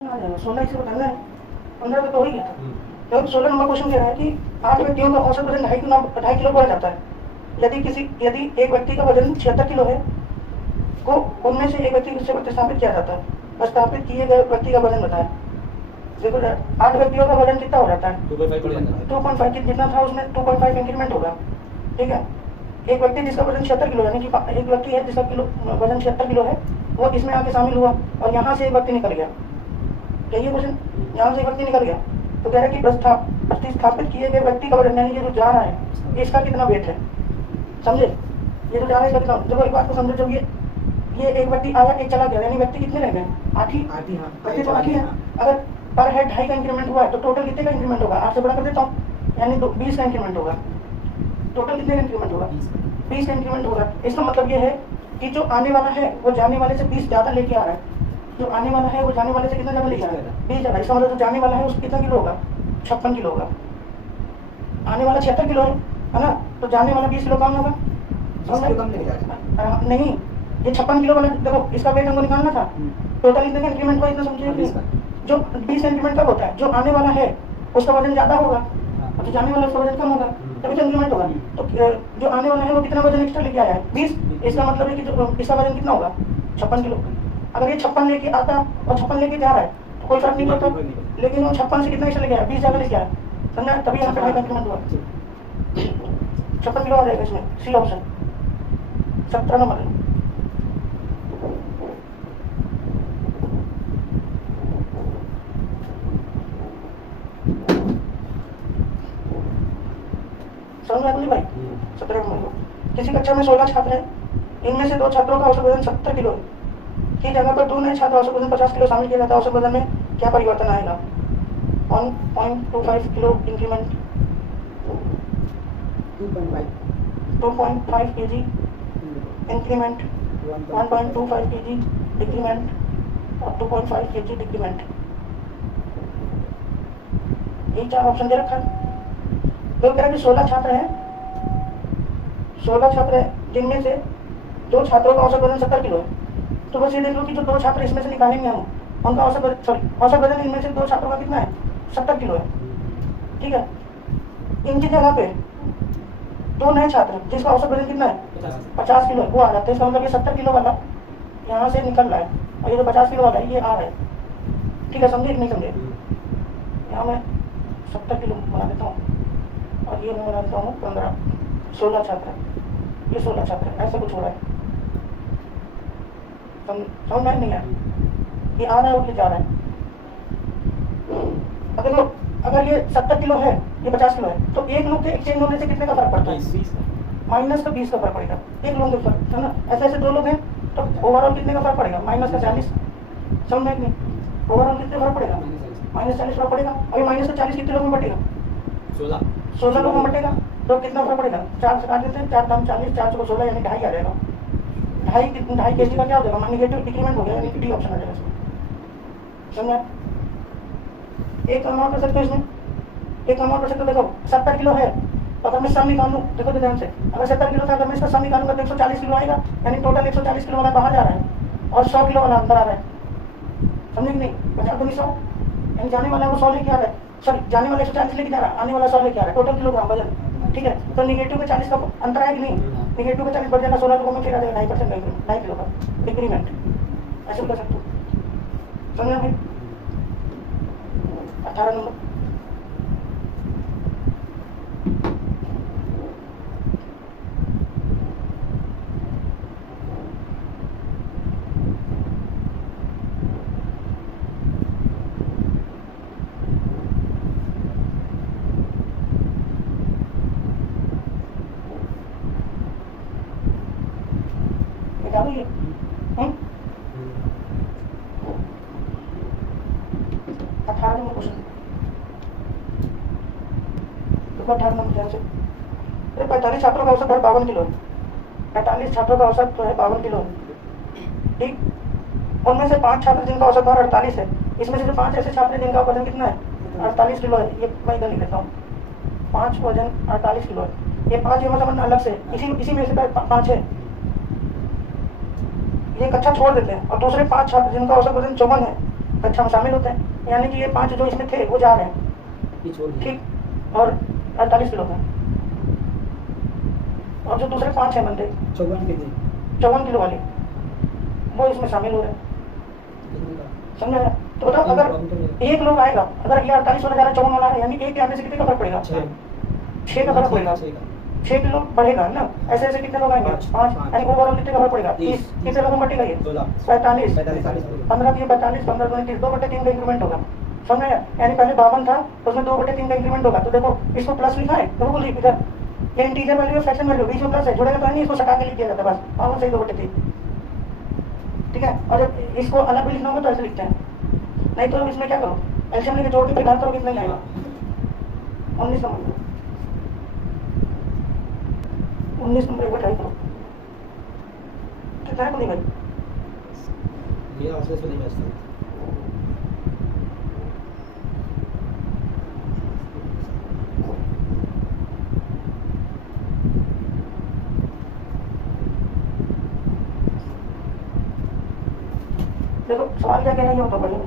आ जाएगा 16 इसे बताना है 15 तो हो ही गया था। तो 16 नंबर क्वेश्चन कह रहा है कि 8 व्यक्तियों का औसत वजन 2.5 किलो बोला जाता है। यदि एक व्यक्ति का वजन 76 किलो है को उनमें से एक व्यक्ति से प्रतिस्थापित किया जाता है। प्रतिस्थापित किए गए व्यक्ति का वजन बताएं। देखो 8 व्यक्तियों का वजन कितना हो जाता है 2.5 जितना था उसमें 2.5 इंक्रीमेंट होगा। ठीक है, एक व्यक्ति जिसका वजन 76 किलो यानी कि एक व्यक्ति है जिसका वजन 76 किलो है वो इसमें आके शामिल हुआ और यहाँ से एक व्यक्ति निकल गया। यही क्वेश्चन, यहाँ से एक व्यक्ति निकल गया तो कह रहा है कि प्रतिस्थापित किए गए व्यक्ति का वजन यानी ये जो जा रहा है इसका कितना वेट है। समझे, ये जो जा रहा है इसका कितना। देखो एक बात को समझो, जब ये एक व्यक्ति आया एक चला गया यानी व्यक्ति कितने रह गए 8 ही। व्यक्ति तो 8 ही है। अगर पर हेड 2.5 का इंक्रीमेंट हुआ है तो टोटल कितने का इंक्रीमेंट होगा 8 से बड़ा कर देता हूँ यानी 20 का इंक्रीमेंट होगा। टोटल कितने का इंक्रीमेंट होगा 20 का इंक्रीमेंट होगा। इसका मतलब ये है कि जो आने वाला है वो जाने वाले से 20 ज़्यादा लेके आ रहा है। जो आने वाला है वो जाने वाले से कितना ज़्यादा लेके आ रहा है 20 ज़्यादा। इसका मतलब जो जाने वाला है उसको कितना किलो होगा 56 किलो होगा। आने वाला 76 किलो है ना, तो जाने वाला 20 किलो कम होगा। नहीं, ये 56 किलो वाला देखो इसका वेट हमको निकालना था। टोटल इतने का इंक्रीमेंट हुआ इतना समझिए। जो 20 इंक्रीमेंट कब होता है जो आने वाला है उसका वजन ज़्यादा होगा और जो जाने वाला उसका वजन कम होगा तभी तो इंक्रीमेंट होगा। तो जो आने वाला है वो कितना वजन एक्स्ट्रा लेके आया है 20। इसका मतलब है कि जो इसका वजन कितना होगा 56 किलो। अगर ये 56 लेके आता और 56 लेके जा रहा है तो कोई फर्क नहीं पड़ता, लेकिन वो 56 से कितना एक्स्ट्रा लेके आया 20 ज़्यादा लेके आया। समझा, तभी यहाँ पे इंक्रीमेंट हुआ। 56 किलो आ जाएगा इसमें, सी ऑप्शन 17 नंबर। समझ में भाई 17 नंबर। किसी कक्षा में 16 छात्र हैं, इनमें से 2 छात्रों का औसत वजन 70 किलो है की जगह पर 2 नए छात्र औसत वजन 50 किलो शामिल किया जाता है। औसत वजन में क्या परिवर्तन आएगा 1.25 kilo increment 2.5 kg increment 1.25 kg decrement और 2.5 kg डिक्रीमेंट। यही 4 ऑप्शन दे रखा है। तो कह रहा है कि 16 छात्र हैं, 16 छात्र हैं जिनमें से 2 छात्रों का औसत वजन 70 किलो है। तो बस ये देख लो कि जो 2 छात्र इसमें से निकालेंगे हम उनका औसत वजन इनमें से 2 छात्रों का कितना है 70 किलो है। ठीक है, इनकी जगह पे 2 नए छात्र जिसका औसत वजन कितना है 50 किलो है वो आ जाते हैं। इसका मतलब ये 70 किलो वाला यहाँ से निकल रहा है और ये जो 50 किलो वाला है ये आ रहा है। ठीक है, समझे कि नहीं समझे। यहाँ मैं 70 किलो बना देता हूँ और ये मैं बना देता हूँ 15। 16 छात्र, ये 16 छात्र ऐसा कुछ हो रहा है। समझ में नहीं आया, ये आ रहा है और ये जा रहा है। अगर ये 70 किलो है ये 50 किलो है तो एक लोग के एक्सचेंज होने से कितने का फर्क पड़ता है माइनस का 20 का फर्क पड़ेगा। एक लोग का फर्क है ना, ऐसे ऐसे 2 लोग हैं तो ओवरऑल कितने का फर्क पड़ेगा माइनस का 40। समझ में नहीं, ओवरऑल कितने फर्क पड़ेगा -40 फर्क पड़ेगा। अभी माइनस का 40 कितने लोग में बटेगा 16 लोग में बटेगा तो कितना फर्क पड़ेगा 4 से काट देते हैं 4 दाम 40 4 को 16 यानी 2.5 आ जाएगा। 2.5 kg का क्या हो जाएगा नेगेटिव डिक्रीमेंट हो गया यानी डी ऑप्शन आ जाएगा इसमें। समझा, एक काम और कर सकते हो इसमें, एक काम और कर सकते हो। देखो 70 किलो है तो अगर मैं सम निकालूं, देखो ध्यान से, अगर 70 किलो था अगर मैं इसका सम निकालूंगा तो 140 किलो आएगा यानी टोटल 140 किलो वाला बाहर जा रहा है और 100 किलो वाला अंदर आ रहा है। समझे कि नहीं, 50 दूनी 100 यानी जाने वाला है वो 100 लेके आ रहा है, सॉरी जाने वाला 140 लेके जा रहा है, आने वाला 100 लेके आ रहा है, टोटल किलोग्राम वजन। ठीक है, तो निगेटिव का 40 का अंतर है कि नहीं, निगेटिव का 40 बढ़ जाएगा 16 लोगों में फिर आ जाएगा 2.5% 2.5 किलो का डिक्रीमेंट। ऐसे कर सकते हो। समझना भाई 18 नंबर। बता दो ये 18 नंबर क्वेश्चन। देखो 18 नंबर ध्यान से, 45 छात्रों का औसत है 52 किलो है। 45 छात्रों का औसत जो है 52 किलो है। ठीक, उनमें से 5 छात्र जिनका औसत भार 48 है, इसमें से जो 5 ऐसे छात्र हैं जिनका वजन कितना है 48 किलो है। ये मैं इधर लिख देता हूँ, 5 वजन 48 किलो है। ये 5 मतलब अलग से इसी में से 5 है, ये कक्षा छोड़ देते हैं और दूसरे 5 छात्र जिनका औसत वजन 54 है कक्षा में शामिल होते हैं, यानी कि ये 5 जो इसमें थे वो जा रहे हैं, ठीक। और 48 किलो का, और जो दूसरे 5 हैं बंदे 54 किलो वाले वो इसमें शामिल हो रहे हैं, समझ रहे? तो बताओ अगर एक लोग आएगा, अगर ये 48 वाला जा रहा है 54 वाला है, यानी एक के आने से कितने का फर्क पड़ेगा? 6 का फर्क पड़ेगा, 6 किलो बढ़ेगा ना। ऐसे ऐसे कितने लोग आएंगे? 5, यानी ओवरऑल कितने का फर्क पड़ेगा? 30। कितने लोगों में बटेगा ये? 45, 15 दिए 45, 15 दूनी 30, 2/3 का इंक्रीमेंट होगा, समझ रहे? यानी पहले 52 था, उसमें 2/3 का इंक्रीमेंट होगा। तो देखो इसको प्लस लिखा है, तो बिल्कुल इधर ये इंटीजर वैल्यू है, फ्रैक्शन वैल्यू, बीच में प्लस है, जुड़ेगा तो नहीं, इसको सटा के लिख दिया जाता है बस, पावर सही 2/3, ठीक है। और जब इसको अलग भी लिखना होगा तो ऐसे लिखते हैं, नहीं तो इसमें क्या करो, एलसीएम लेके जोड़ के फिर घात करो, कितना ही आएगा? 19 नंबर, 19 नंबर एक बार ट्राई करो, कितना है? भाई मेरा ऑफिस में नहीं बचता। देखो सवाल क्या कहना है, ये होता बढ़िया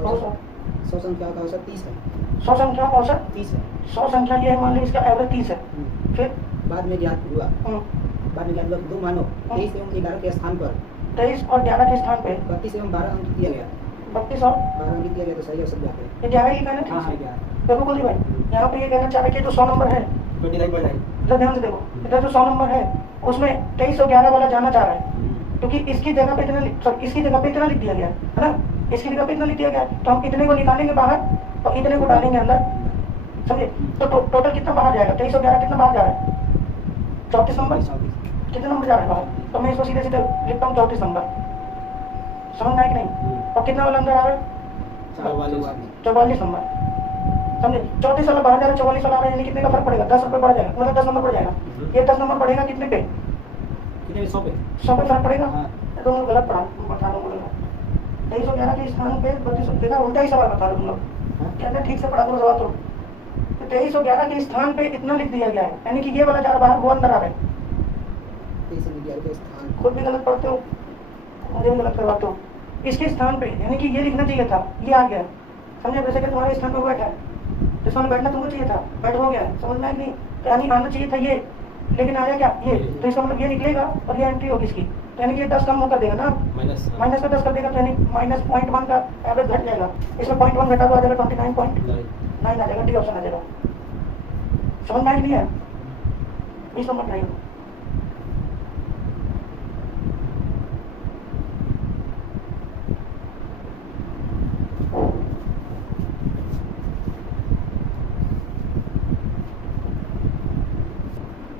100 संख्या का औसत 30 है। 100 संख्या का औसत 30 है। 100 संख्या ये है, मान लीजिए इसका एवरेज 30 है, फिर बाद में ज्ञात हुआ, बाद में ज्ञात हुआ 2 मानो 23 एवं 11 के स्थान पर 23 और 11 के स्थान पे 32 एवं 12 अंक दिया गया। 32 और 12 अंक दिया गया तो सही औसत ज्ञात है। ये 11 लिखा है ना? हाँ 11। देखो कुलदीप भाई, यहाँ पे ये कहना चाह रहे कि जो 100 नंबर है, 29.9, इधर ध्यान से देखो, इधर जो 100 नंबर है उसमें 23 और 11 वाला जाना चाह रहा है, क्योंकि इसकी जगह पे इसकी जगह पे इतना लिख दिया गया है ना, इसकी जगह पे इतना लिख दिया गया है, तो हम इतने को निकालेंगे बाहर और इतने को डालेंगे अंदर, समझे? तो टोटल कितना बाहर जाएगा? 23 और 11 कितना बाहर जा रहा है? 34 नंबर। कितने नंबर जा रहा है बाहर? तो मैं इसको सीधे सीधे लिखता हूँ 34 नंबर, समझ में आया कि नहीं? और कितना वाला अंदर आ रहा है? 44 नंबर, समझे? 34 वाला बाहर जा रहा है, 44 वाला आ रहा है, यानी कितने का फर्क पड़ेगा? 10 रुपये बढ़ जाएगा, मतलब 10 नंबर बढ़ जाएगा। ये 10 नंबर बढ़ेगा कितने पे? 100 पे। 100 पे फर्क पड़ेगा। हाँ। तो मैं गलत पढ़ा, बता रहा हूँ, 2311 के स्थान पे 32, देखा उल्टा ही सवाल बता रहे तुम लोग, कहते हैं ठीक से पढ़ा करो सवाल। तो 2311 के स्थान पे इतना लिख दिया गया है, यानी कि ये वाला जा रहा बाहर, वो अंदर आ रहा है। 2311 के स्थान, खुद भी गलत पढ़ते हो, मुझे भी गलत करवाते हो। इसके स्थान पे यानी कि ये लिखना चाहिए था, ये आ गया, समझे? जैसे कि तुम्हारे स्थान पे बैठा है, जिस स्थान बैठना तुमको चाहिए था, बैठ हो गया, समझ में आया कि नहीं? यानी आना चाहिए था ये, लेकिन आया क्या? ये। तो इसका मतलब ये निकलेगा और ये एंट्री होगी इसकी, तो यानी कि 10 कम कर देगा ना, माइनस का 10 कर देगा, तो यानी माइनस 0.1 का एवरेज घट जाएगा। इसमें 0.1 घटा तो आ जाएगा 29.9 आ जाएगा, डी ऑप्शन आ जाएगा। समझ में आया कि नहीं है? 20 नंबर ट्राई करो।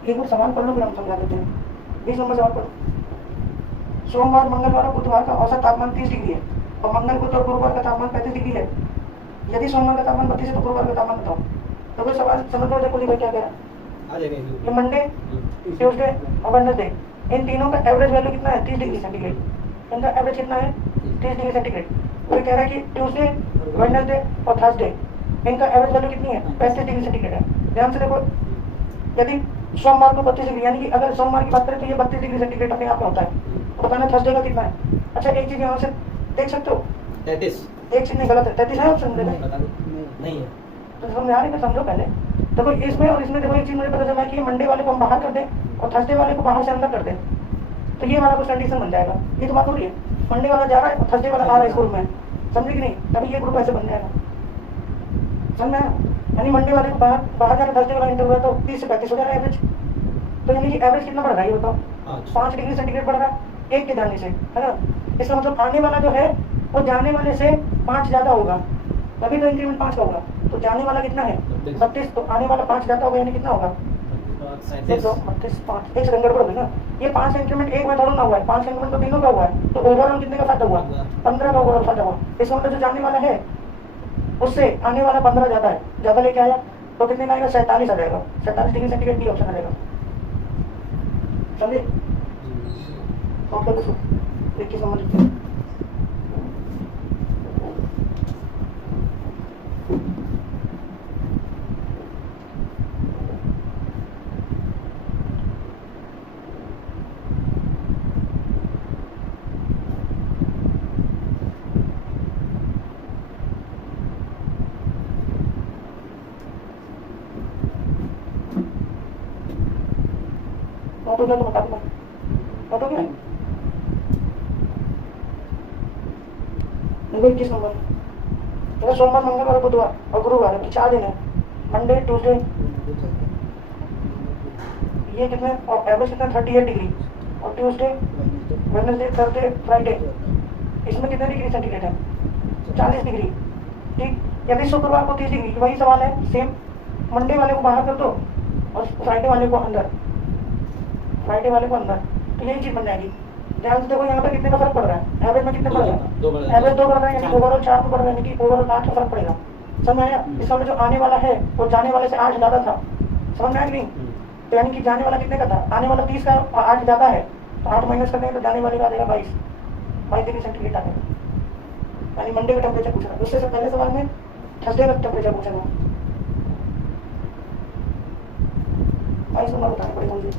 एक बार सवाल पढ़ लो, फिर हम समझा देते हैं। 20 नंबर सवाल पढ़ो। सोमवार, मंगलवार और बुधवार का औसत तापमान 30 डिग्री है और मंगल, बुध और गुरुवार का तापमान 35 डिग्री है। यदि सोमवार का तापमान 32 है तो गुरुवार का तापमान बताओ। तो फिर सवाल समझ लो, देखो क्या कह रहा है। ये मंडे, ट्यूसडे और वेडनेसडे, इन तीनों का एवरेज वैल्यू कितना है? 30 डिग्री सेंटीग्रेड। इनका एवरेज कितना है? 30 डिग्री सेंटीग्रेड। फिर कह रहा है कि ट्यूसडे, वेडनेसडे और थर्सडे, इनका एवरेज वैल्यू कितनी है? 35 डिग्री सेंटीग्रेड है। ध्यान से देखो, यदि सोमवार को 32 डिग्री, यानी कि अगर सोमवार की बात करें तो ये 32 डिग्री सेंटीग्रेड अपने आप में होता है। तो बताना थर्सडे का कितना है? अच्छा एक चीज यहाँ से देख सकते हो, 33। एक चीज नहीं गलत है, 33 है ऑप्शन देखो, नहीं है तो समझ आ रही है? समझो पहले देखो, इसमें और इसमें देखो, एक चीज मुझे पता चला कि मंडे वाले को हम बाहर कर दें और थर्सडे वाले को बाहर से अंदर कर दें, तो ये वाला कुछ कंडीशन बन जाएगा। ये तो बात हो रही है, मंडे वाला जा रहा है और थर्सडे वाला आ रहा है स्कूल में, समझे कि नहीं? तभी ये ग्रुप ऐसे बन जाएगा, समझ में आया? यानी मंडे वाले को बाहर जा रहा है, थर्सडे वाला इंटर हुआ तो 30 से 35 हो जा रहा है एवरेज। तो यानी कि एवरेज कितना बढ़ रहा है ये बताओ? 5 डिग्री सेंटीग्रेड बढ़ रहा है एक के जाने से, है ना? इसका मतलब आने वाला जो है वो जाने वाले से 5 ज़्यादा होगा, तभी तो इंक्रीमेंट 5 का होगा। तो जाने वाला कितना है? 32, तो आने वाला 5 ज़्यादा होगा, यानी कितना होगा? 32, 5 एक सेकंड गड़बड़ होगी ना। ये 5 का इंक्रीमेंट एक में थोड़ा ना हुआ है, 5 का इंक्रीमेंट तो तीनों का हुआ है, तो ओवरऑल कितने का फायदा हुआ? 15 का ओवरऑल फायदा हुआ। इसका मतलब जो जाने वाला है उससे आने वाला 15 ज़्यादा है, ज़्यादा लेके आया तो कितने का आएगा? 47 आ जाएगा। 47 डिग्री सेंटीग्रेड भी ऑप्शन आ जाएगा, समझे? ओके दोस्तों, देखिए समझ हो गया तो बता दूंगा। नोट हो गया? देखो 21 नंबर मेरा सोमवार, मंगलवार, बुधवार और गुरुवार है, 4 दिन है। मंडे, ट्यूसडे, ये कितने और एवरेज कितना 38 डिग्री, और ट्यूसडे, वेडनेसडे, थर्सडे, फ्राइडे इसमें कितने डिग्री सेंटीग्रेड है? 40 डिग्री। ठीक, यदि शुक्रवार को 30 डिग्री, वही सवाल है सेम। मंडे वाले को बाहर कर दो और फ्राइडे वाले को अंदर, फ्राइडे वाले को अंदर, तो यही चीज बन जाएगी। ध्यान से देखो यहाँ पे कितने का फर्क पड़ रहा है, एवरेज में कितने पड़ रहा है? एवरेज 2 बढ़ रहा है, यानी ओवरऑल 4 बढ़ रहा है, यानी कि ओवरऑल 8 का फर्क पड़ेगा। समझ में आया? इसका मतलब जो आने वाला है वो जाने वाले से 8 ज्यादा था। समझ में आया कि नहीं? तो यानी कि जाने वाला कितने का था? आने वाला 30 का और 8 ज्यादा है, तो 8 माइनस कर देंगे तो जाने वाले का आ जाएगा 22 डिग्री सेंटीग्रेड आ जाएगा। यानी मंडे का टेम्परेचर पूछ रहा है। उससे पहले सवाल में थर्सडे का टेम्परेचर पूछेगा। 22 नंबर बताने पड़ेगा मुझे।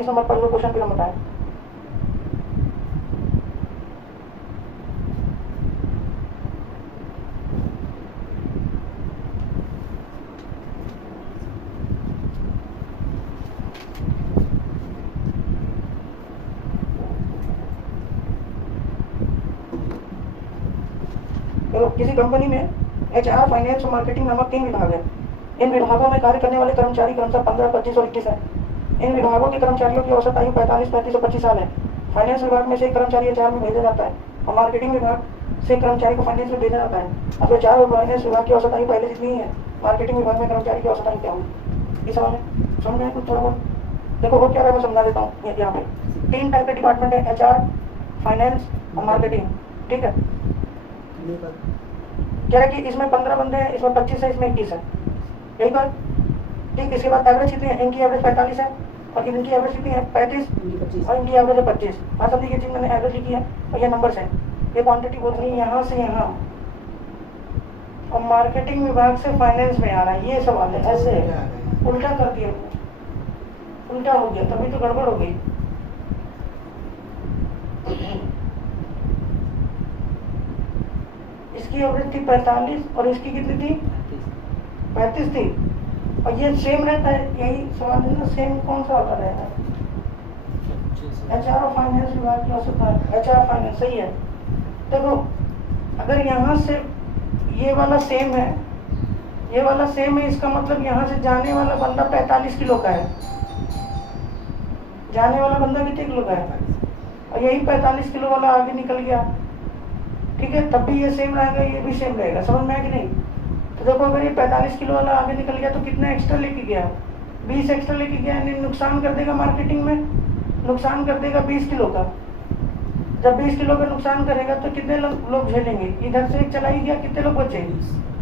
नंबर पर क्वेश्चन फिर हम बताएं। किसी कंपनी में HR, फाइनेंस और मार्केटिंग नामक 3 विभाग है। इन विभागों में कार्य करने वाले कर्मचारी क्रमशः 15, 25 और 21 है। इन विभागों के कर्मचारियों की औसत आयु 45, 35 और 25 साल है। फाइनेंस विभाग में से एक कर्मचारी HR में भेजा जाता है और मार्केटिंग विभाग से कर्मचारी को फाइनेंस में भेजा जाता है। अब HR और फाइनेंस विभाग की औसत आयु पहले जितनी ही है, मार्केटिंग विभाग में कर्मचारी की औसत आयु क्या होगी? ये सवाल है, समझ में कुछ थोड़ा बहुत? देखो वो क्या है मैं समझा देता हूँ। यहाँ पे 3 टाइप के डिपार्टमेंट है, HR, फाइनेंस और मार्केटिंग। ठीक है, कह रहा है कि इसमें 15 बंदे हैं, इसमें 25 है, इसमें 21 है, यही बात। ठीक, इसके बाद एवरेज कितनी है? इनकी एवरेज 45 है और इनकी एवरेज कितनी है? 35 और इनकी एवरेज है 25। हाँ समझिए, ये चीज मैंने एवरेज लिखी है और ये नंबर्स है, ये क्वांटिटी बोल रही है यहाँ से यहाँ, और मार्केटिंग विभाग से फाइनेंस में आ रहा है। ये सवाल है, ऐसे उल्टा कर दिया, उल्टा हो गया, तभी तो गड़बड़ हो गई। इसकी एवरेज थी 45 और इसकी कितनी थी? 35 थी, और ये सेम रहता है। यही सवाल है ना, सेम कौन सा होता रहता है? HR और फाइनेंस विभाग की औसत है, HR फाइनेंस सही है। देखो अगर यहाँ से ये वाला सेम है, ये वाला सेम है, इसका मतलब यहाँ से जाने वाला बंदा 45 किलो का है, जाने वाला बंदा कितने किलो का है, और यही 45 किलो वाला आगे निकल गया। ठीक है, तब भी ये सेम रहेगा, ये भी सेम रहेगा। समझ में आया कि नहीं? तो देखो अगर ये 45 किलो वाला आगे निकल गया तो कितना एक्स्ट्रा लेके गया? 20 एक्स्ट्रा लेके गया, यानी नुकसान कर देगा मार्केटिंग में, नुकसान कर देगा 20 किलो का। जब 20 किलो का नुकसान करेगा तो कितने लोग झेलेंगे? इधर से एक चला ही गया, कितने लोग बचे?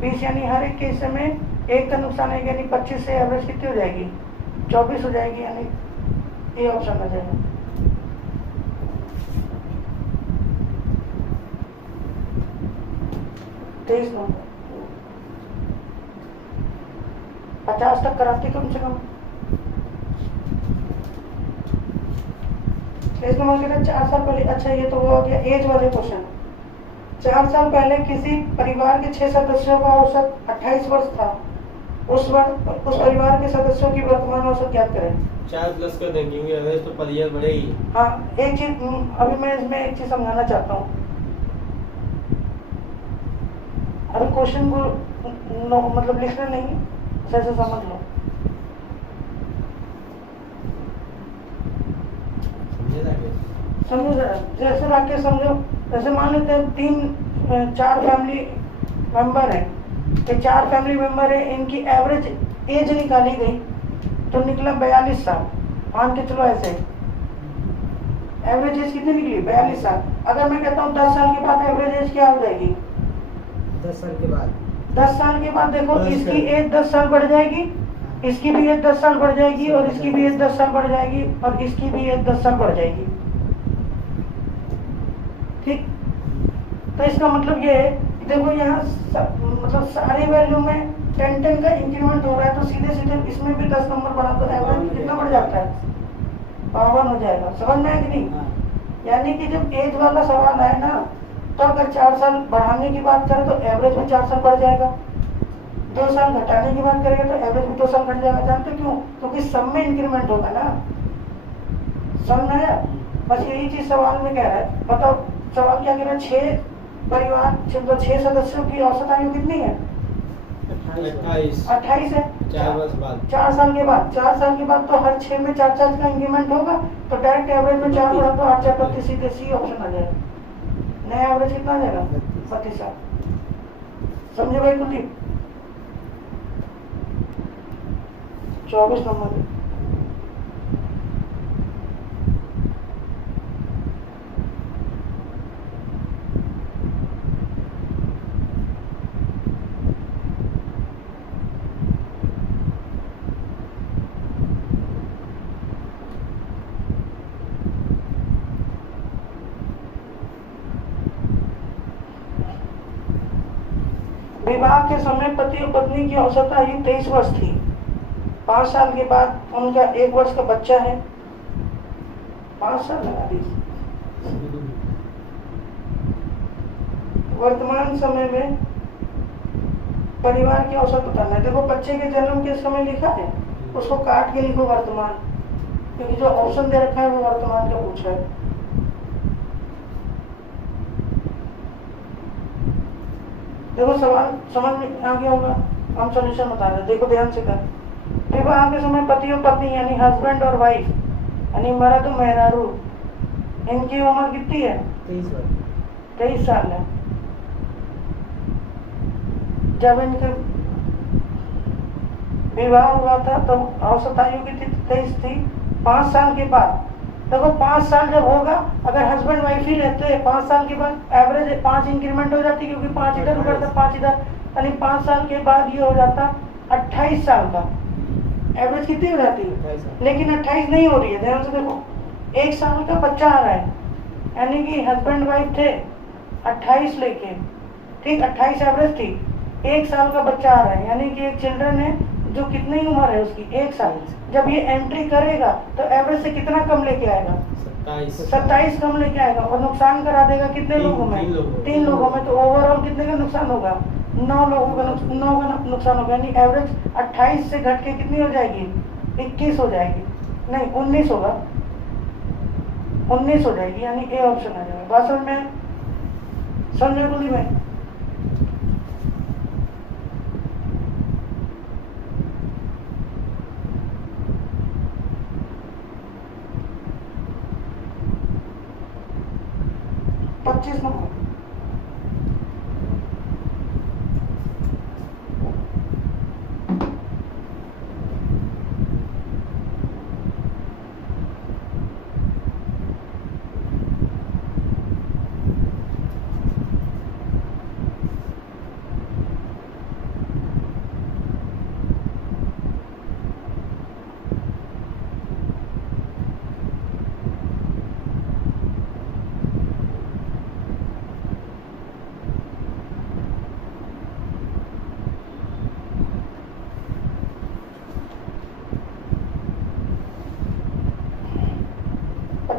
20, यानी हर एक के हिस्से में एक का नुकसान है, यानी 25 से एवरेज कितनी हो जाएगी? 24 हो जाएगी, यानी ये ऑप्शन आ जाएगा। तेईस नंबर 50 तक कराती कम से कम। तेईस नंबर कहते हैं 4 साल पहले, अच्छा ये तो हो गया एज वाले क्वेश्चन। 4 साल पहले किसी परिवार के 6 सदस्यों का औसत 28 वर्ष था, उस परिवार के सदस्यों की वर्तमान औसत ज्ञात करें। 4 प्लस कर देंगे, एवरेज तो परिवार बढ़ेगी। हाँ, एक चीज अभी मैं इसमें एक चीज समझाना चाहता हूँ। अभी क्वेश्चन को मतलब लिखना नहीं, ऐसे समझ लो। समझो जरा, जैसे वाक्य समझो। जैसे मान लेते हैं 4 फैमिली मेंबर है, ये 4 फैमिली मेंबर है, इनकी एवरेज एज निकाली गई तो निकला 42 साल। मान के चलो ऐसे एवरेज एज कितनी निकली? 42 साल। अगर मैं कहता हूँ 10 साल के बाद एवरेज एज क्या हो जाएगी? 10 साल के बाद 10 साल के बाद देखो इसकी एज 10 साल बढ़ जाएगी, इसकी भी एज 10 साल बढ़ जाएगी, और इसकी भी एज 10 साल बढ़ जाएगी, और इसकी भी एज 10 साल बढ़ जाएगी। ठीक, तो इसका मतलब ये है, देखो यहाँ मतलब सारे वैल्यू में 10 का इंक्रीमेंट हो रहा है, तो सीधे सीधे इसमें भी 10 नंबर बढ़ा तो एवरेज कितना बढ़ जाता है? 52 हो जाएगा। समझ में आया कि नहीं? हाँ। यानी कि जब एज वाला सवाल आए ना, तो अगर 4 साल बढ़ाने की बात करें तो एवरेज में 4 साल बढ़ जाएगा, 2 साल घटाने की बात करेंगे तो एवरेज में 2 साल घट जाएगा। जानते हो क्यों? क्योंकि सब में इंक्रीमेंट होगा ना। समझ में आया? बस यही चीज सवाल में कह रहा है। बताओ सवाल क्या कह रहा है? 6 सदस्यों की औसत आयु कितनी है? 28 है। 4 वर्ष बाद 4 साल के बाद, 4 साल के बाद तो हर 6 में 4 का इंक्रीमेंट होगा, तो डायरेक्ट एवरेज में 4 बढ़ा तो 8 4 32 सीधे सी ऑप्शन आ जाएगा। नया एवरेज कितना आ जाएगा? 32 साल। समझे भाई कुलदीप? 24 नंबर। विवाह के समय पति और पत्नी की औसत आयु 23 वर्ष थी। 5 साल के बाद उनका 1 वर्ष का बच्चा है। 5 साल लगा दीजिए। वर्तमान समय में परिवार की औसत बताना है। देखो बच्चे के जन्म के समय लिखा है, उसको काट के लिखो वर्तमान, क्योंकि जो ऑप्शन दे रखा है वो वर्तमान का पूछा है। देखो सवाल समझ में आ गया होगा, हम सॉल्यूशन बता रहे हैं। देखो ध्यान से कर। विवाह के समय पति और पत्नी यानी हस्बैंड और वाइफ यानी मर्द और मेहरारू, इनकी उम्र कितनी है? 23 साल है। जब इनके विवाह हुआ था तब औसत आयु कितनी 23 थी। 5 साल के बाद देखो 5 साल जब होगा, अगर हस्बैंड वाइफ ही रहते हैं 5 साल के बाद एवरेज 5 इंक्रीमेंट हो जाती, क्योंकि 5 इधर बढ़ता 5 इधर, यानी 5 साल के बाद ये हो जाता 28 साल का। एवरेज कितनी हो जाती है? लेकिन 28 नहीं हो रही है। ध्यान से देखो, 1 साल का बच्चा आ रहा है, यानी कि हस्बैंड वाइफ थे 28 लेके, ठीक 28 एवरेज थी। 1 साल का बच्चा आ रहा है, यानी कि एक चिल्ड्रन है जो कितनी उम्र है उसकी? 1 साल। जब ये एंट्री करेगा तो एवरेज से कितना कम लेके आएगा? 27 कम लेके आएगा, और नुकसान करा देगा कितने लोगों में? 3 लोगों में। तो ओवरऑल कितने का नुकसान होगा? 9 लोगों का नुकसान होगा। यानी एवरेज 28 से घट के कितनी हो जाएगी? 21 हो जाएगी, नहीं 19 होगा, 19 हो जाएगी, यानी ए ऑप्शन आ जाएगा। बात समझ में? समझ में बोली मैं? पच्चीस नंबर।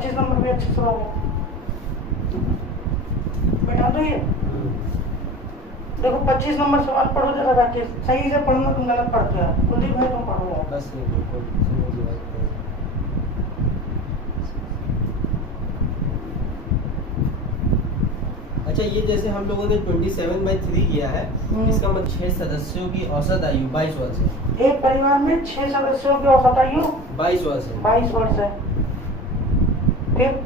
नंबर भी अच्छे सवाल है, बैठा दो ये। देखो 25 नंबर सवाल पढ़ो जरा राकेश, सही से पढ़ना, तुम गलत पढ़ते हो। कुलदीप भाई तुम पढ़ो यार। बस अच्छा, ये जैसे हम लोगों ने 27/3 किया है, इसका मतलब 6 सदस्यों की औसत आयु 22 वर्ष है। एक परिवार में 6 सदस्यों की औसत आयु 22 वर्ष है। 22 वर्ष है। फिर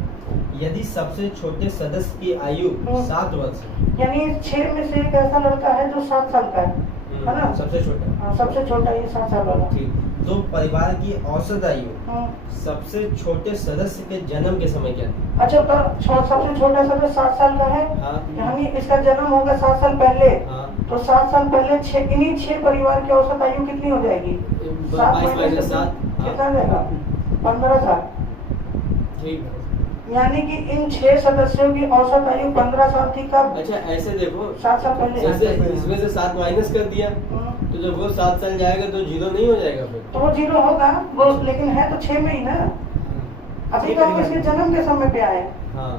यदि सबसे छोटे सदस्य की आयु 7 वर्ष है, यानी 6 में से एक ऐसा लड़का है जो 7 साल का है ना? सबसे छोटा। हाँ, सबसे छोटा ये 7 साल वाला। ठीक। तो परिवार की औसत आयु सबसे छोटे सदस्य के जन्म के समय क्या थी? अच्छा, तो सबसे छोटा सदस्य 7 साल का है। हाँ। यानी इसका जन्म होगा 7 साल पहले। हाँ। तो 7 साल पहले इन्हीं 6 परिवार की औसत आयु कितनी हो जाएगी? 22/7 कितना जाएगा? 15 साल। ठीक। यानी कि इन 6 सदस्यों की औसत आयु 15 साल थी। कब? अच्छा, ऐसे देखो 7 साल पहले। जैसे इसमें से 7 माइनस कर दिया, तो जब वो 7 साल जाएगा तो 0 नहीं हो जाएगा फिर? तो वो 0 होगा वो, लेकिन है तो 6 में ही ना। अभी तो हम इसके जन्म के समय पे आए हैं, हाँ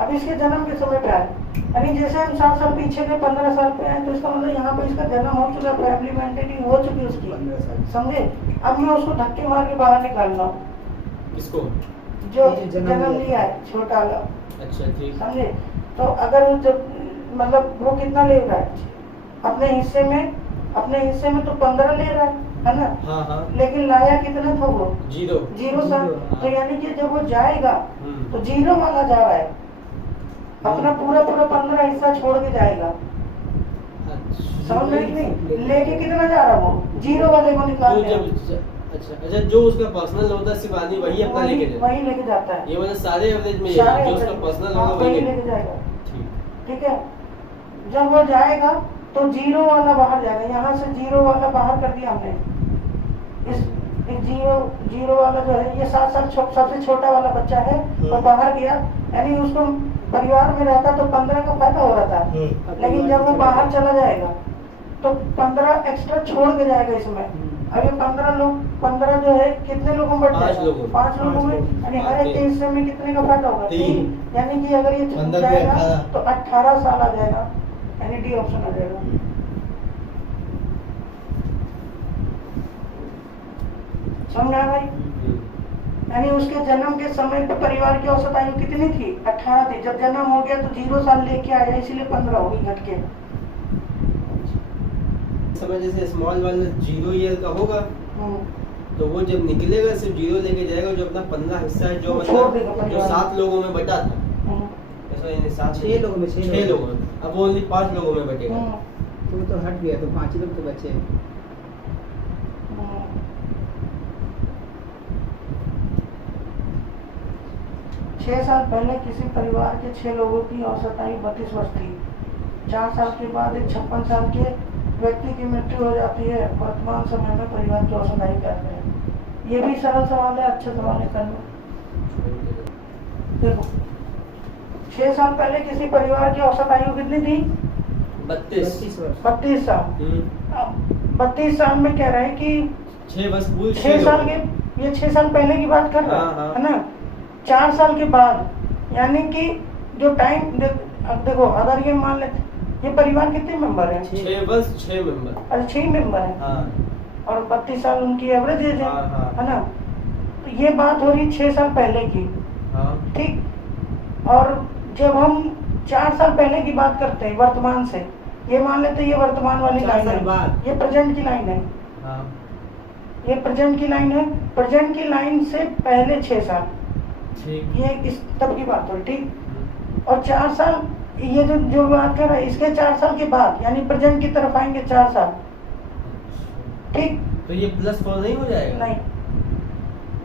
अभी इसके जन्म के समय पे आए, यानी जैसे हम 7 साल पीछे गए 15 साल पे आए, तो इसका मतलब यहाँ पे इसका जन्म हो चुका, फैमिली मेंटेनिंग हो चुकी उसकी, 15 साल। समझे। अब मैं उसको धक्के मार के बाहर निकाल रहा हूँ, किसको? जो ये जन्म जन्म लिया लिया है छोटा वाला, अच्छा ठीक। समझे। तो अगर वो जब मतलब वो कितना ले रहा है अपने हिस्से में तो 15 ले रहा है ना, हाँ हाँ लेकिन लाया कितना था वो? 0। 0 साल। हाँ। तो यानी कि जब वो जाएगा हम्म। तो 0 वाला जा रहा है, अपना पूरा 15 हिस्सा छोड़ के जाएगा, अच्छा समझ में कि नहीं? लेके कितना जा रहा है वो? 0 वाले को निकाल तो रहा है। जब अच्छा जो उसका पर्सनल होता है सिर्फ आदमी वही अपना लेके जाए, वही लेके जाता है, ये मतलब सारे एवरेज में सारे जो उसका average, पर्सनल हाँ, होगा वही वही लेके जाएगा, ठीक। ठीक है। जब वो जाएगा तो 0 वाला बाहर जाएगा, यहाँ से 0 वाला बाहर कर दिया हमने, इस 0 वाला जो है ये 7 साल सबसे छोटा वाला बच्चा है, वो बाहर गया, यानी उसको परिवार में रहता तो 15 का फायदा हो रहा था, लेकिन जब वो बाहर चला जाएगा तो 15 एक्स्ट्रा छोड़ के जाएगा इसमें। अब ये 15 जो है कितने लोगों में बढ़ पाँच जाएगा? लोगों। 5 लोगों में, यानी हर एक के हिस्से में कितने का फायदा होगा? 3। यानी कि अगर ये 15 जाएगा 18 तो 18 साल आ जाएगा, यानी डी ऑप्शन आ जाएगा। समझ में आया भाई? यानी उसके जन्म के समय पे परिवार की औसत आयु कितनी थी? 18 थी। जब जन्म हो गया तो 0 साल लेके आया, इसीलिए 15 होगी घट के। समय जैसे स्मॉल वाला 0 ईयर का होगा हम्म, तो वो जब निकलेगा सिर्फ 0 लेके जाएगा, जो अपना 15 हिस्सा है जो वो छोड़ देगा मतलब जो परिवार। 7 लोगों में बटा था, हम्म, ऐसा यानी 7 6 लोगों में 6 लोगों में, अब वो ओनली 5 लोगों में बटेगा। हम्म, तो वो तो हट गया, तो 5 लोग तो बचे। हम्म। 6 साल पहले किसी परिवार के 6 लोगों की औसत आयु 32 वर्ष थी। 4 साल के बाद एक 56 साल के व्यक्ति की मृत्यु हो जाती है। वर्तमान समय में परिवार की औसत आयु क्या है? ये भी सरल सवाल है, अच्छा सवाल है, करना। देखो 6 साल पहले किसी परिवार की औसत आयु कितनी थी? 32। 32 वर्ष। 32 साल। अब 32 साल में कह रहे हैं कि 6 बस पूरे 6 साल के, ये 6 साल पहले की बात कर रहा हाँ, हाँ। है ना। 4 साल के बाद, यानी कि जो टाइम अब देखो, अगर ये मान लेते ये परिवार कितने मेंबर है? 6 बस 6 मेंबर। अच्छा 6 मेंबर है, हाँ और 32 साल उनकी एवरेज एज है, हाँ, हाँ। है ना। तो ये बात हो रही 6 साल पहले की, हाँ ठीक। और जब हम 4 साल पहले की बात करते हैं वर्तमान से, ये मान लेते हैं ये वर्तमान वाली 4 लाइन साल है, बाद। ये प्रेजेंट की लाइन है, हाँ ये प्रेजेंट की लाइन है। प्रेजेंट की लाइन से पहले 6 साल, ठीक। ये इस तब की बात हो रही, ठीक। और 4 साल, ये जो बात कर रहा है इसके 4 साल के बाद, यानी प्रेजेंट की तरफ आएंगे 4 साल, ठीक। तो ये +4 नहीं हो जाएगा? नहीं,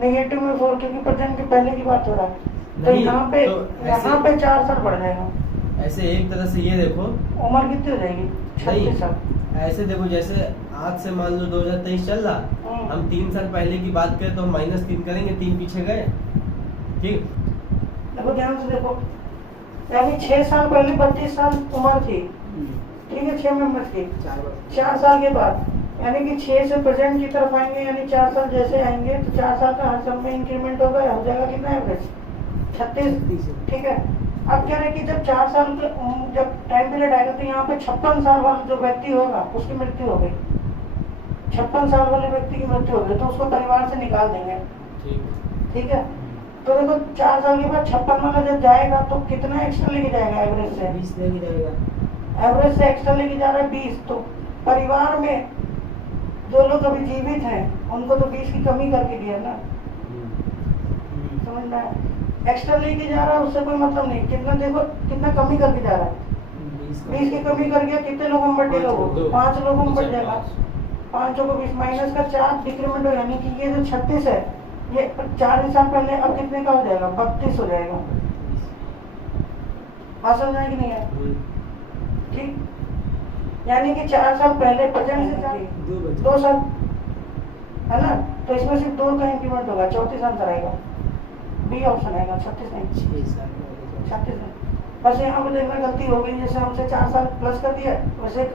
नेगेटिव में 4, क्योंकि प्रेजेंट के पहले की बात हो रहा है। तो नहीं, यहाँ पे तो ऐसे- यहाँ पे 4 साल बढ़ जाएगा। ऐसे एक तरह से ये देखो, उम्र कितनी हो जाएगी? 36 साल। ऐसे देखो जैसे आज से मान लो 2023 चल रहा, हम्म। हम 3 साल पहले की बात करें तो हम -3 करेंगे, 3 पीछे गए, ठीक। देखो ध्यान से देखो, यानी 6 साल पहले 32 साल उम्र थी, ठीक है, 6 मेंबर्स की। 4 वर्ष। 4 साल के बाद, यानी कि 6 से प्रेजेंट की तरफ आएंगे, यानी 4 साल जैसे आएंगे तो 4 साल का हर साल में इंक्रीमेंट होगा, हो जाएगा कितना एवरेज? 36, ठीक है। अब कह रहे हैं कि जब 4 साल के जब टाइम पीरियड आएगा तो यहाँ पे 56 साल वाला जो व्यक्ति होगा उसकी मृत्यु हो गई, 56 साल वाले व्यक्ति की मृत्यु हो गई, तो उसको परिवार से निकाल देंगे, ठीक। ठीक है। तो देखो 4 साल के बाद 56 वाला जब जाएगा तो कितना एक्स्ट्रा लेके जाएगा एवरेज से? 20 लेके जाएगा। एवरेज से एक्स्ट्रा लेके जा रहा है 20। तो परिवार में जो लोग अभी जीवित हैं उनको तो 20 की कमी करके दिया ना, समझ में आया? एक्स्ट्रा लेके जा रहा है उससे कोई मतलब नहीं, कितना देखो कितना कमी करके जा रहा है, 20 की कमी कर गया, कितने लोगों में बढ़ेगा वो? 5 लोगों में बढ़ जाएगा, 5 को 20 माइनस का 4 डिक्रीमेंट हो, यानी कि ये जो 36 है ये 4 साल पहले अब कितने का हो जाएगा? 32 हो जाएगा। बात समझ में कि नहीं है? ठीक, यानी कि 4 साल पहले प्रेजेंट से 2 साल है ना, तो इसमें सिर्फ 2 का इंक्रीमेंट होगा, 34 आंसर आएगा, बी ऑप्शन आएगा, 36 नहीं, 36 नहीं। बस यहाँ पे देखना गलती हो गई, जैसे हमसे 4 साल प्लस कर दिया वैसे